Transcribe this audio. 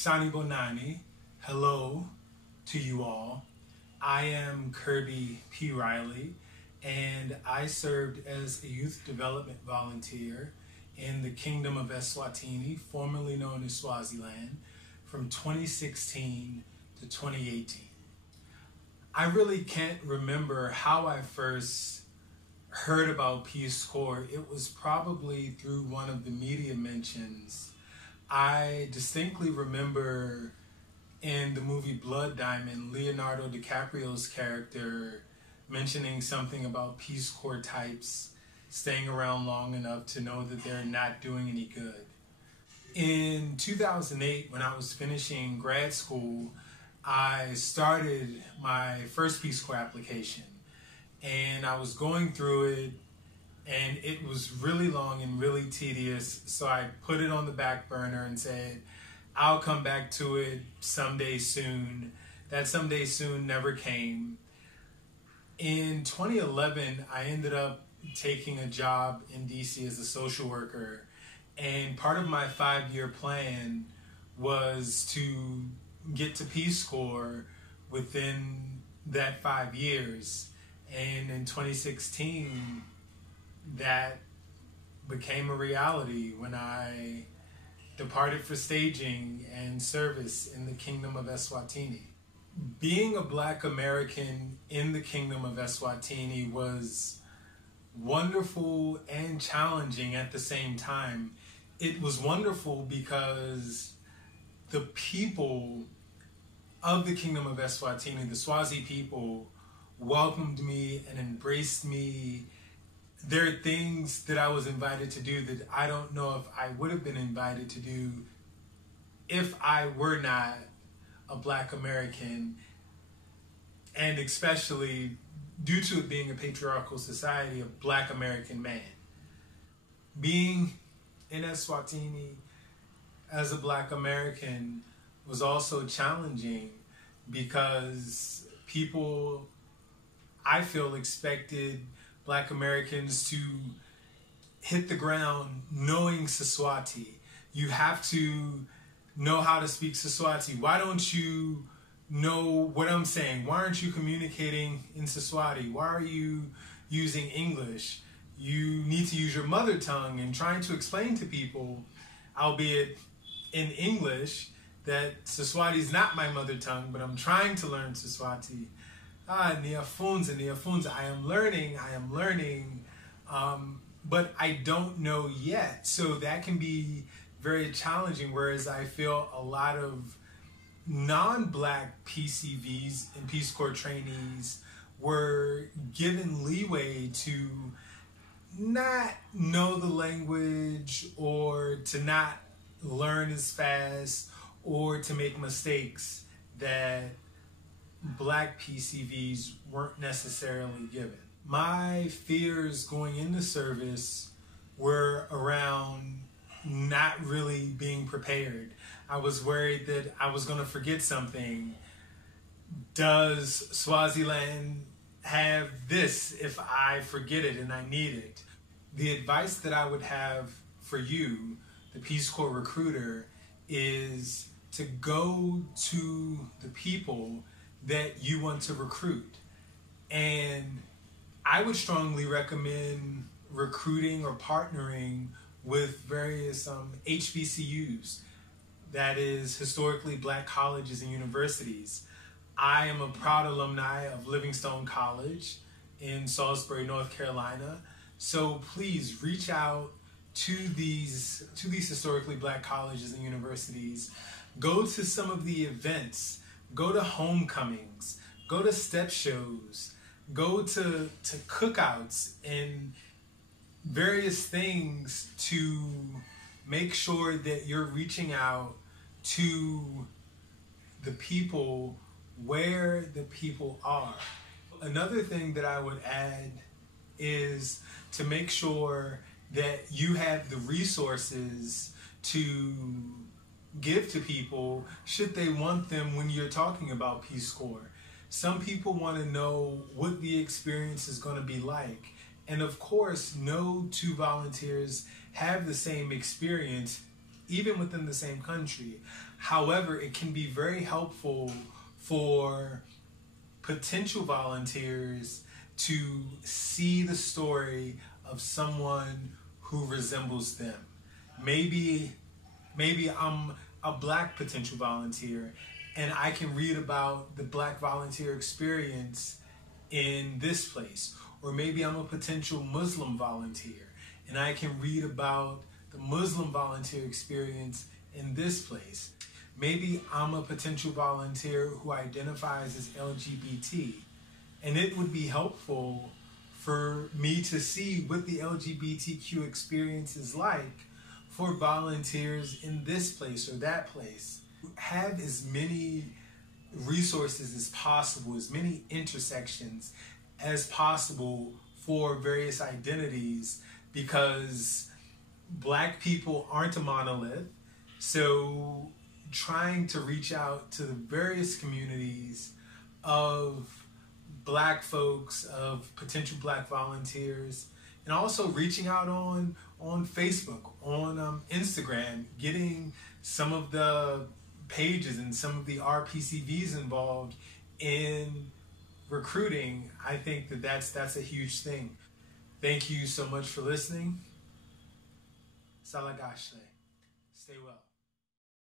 Sani Bonani, hello to you all. I am Kirby P. Riley, and I served as a youth development volunteer in the Kingdom of Eswatini, formerly known as Swaziland, from 2016 to 2018. I really can't remember how I first heard about Peace Corps. It was probably through one of the media mentions. I distinctly remember in the movie Blood Diamond, Leonardo DiCaprio's character mentioning something about Peace Corps types staying around long enough to know that they're not doing any good. In 2008, when I was finishing grad school, I started my first Peace Corps application, and I was going through it, and it was really long and really tedious, so I put it on the back burner and said, I'll come back to it someday soon. That someday soon never came. In 2011, I ended up taking a job in DC as a social worker, and part of my 5-year plan was to get to Peace Corps within that 5 years. And in 2016, that became a reality when I departed for staging and service in the Kingdom of Eswatini. Being a Black American in the Kingdom of Eswatini was wonderful and challenging at the same time. It was wonderful because the people of the Kingdom of Eswatini, the Swazi people, welcomed me and embraced me. There are things that I was invited to do that I don't know if I would have been invited to do if I were not a Black American, and especially due to it being a patriarchal society, a Black American man. Being in Eswatini as a Black American was also challenging because people, I feel, expected Black Americans to hit the ground knowing Siswati. You have to know how to speak Siswati. Why don't you know what I'm saying? Why aren't you communicating in Siswati? Why are you using English? You need to use your mother tongue, and trying to explain to people, albeit in English, that Siswati is not my mother tongue, but I'm trying to learn Siswati. Niafunza, I am learning, but I don't know yet. So that can be very challenging, whereas I feel a lot of non-Black PCVs and Peace Corps trainees were given leeway to not know the language, or to not learn as fast, or to make mistakes that Black PCVs weren't necessarily given. My fears going into service were around not really being prepared. I was worried that I was going to forget something. Does Swaziland have this if I forget it and I need it? The advice that I would have for you, the Peace Corps recruiter, is to go to the people that you want to recruit. And I would strongly recommend recruiting or partnering with various HBCUs, that is historically Black colleges and universities. I am a proud alumni of Livingstone College in Salisbury, North Carolina. So please reach out to these historically Black colleges and universities. Go to some of the events. Go to homecomings. Go to step shows. Go to cookouts and various things to make sure that you're reaching out to the people where the people are. Another thing that I would add is to make sure that you have the resources to give to people should they want them when you're talking about Peace Corps. Some people want to know what the experience is going to be like. And of course, no two volunteers have the same experience, even within the same country. However, it can be very helpful for potential volunteers to see the story of someone who resembles them. Maybe I'm a Black potential volunteer and I can read about the Black volunteer experience in this place. Or maybe I'm a potential Muslim volunteer and I can read about the Muslim volunteer experience in this place. Maybe I'm a potential volunteer who identifies as LGBT, and it would be helpful for me to see what the LGBTQ experience is like for volunteers in this place or that place. Have as many resources as possible, as many intersections as possible for various identities, because Black people aren't a monolith. So trying to reach out to the various communities of Black folks, of potential Black volunteers, and also reaching out on Facebook, on Instagram, getting some of the pages and some of the RPCVs involved in recruiting. I think that's a huge thing. Thank you so much for listening. Salagashle. Stay well.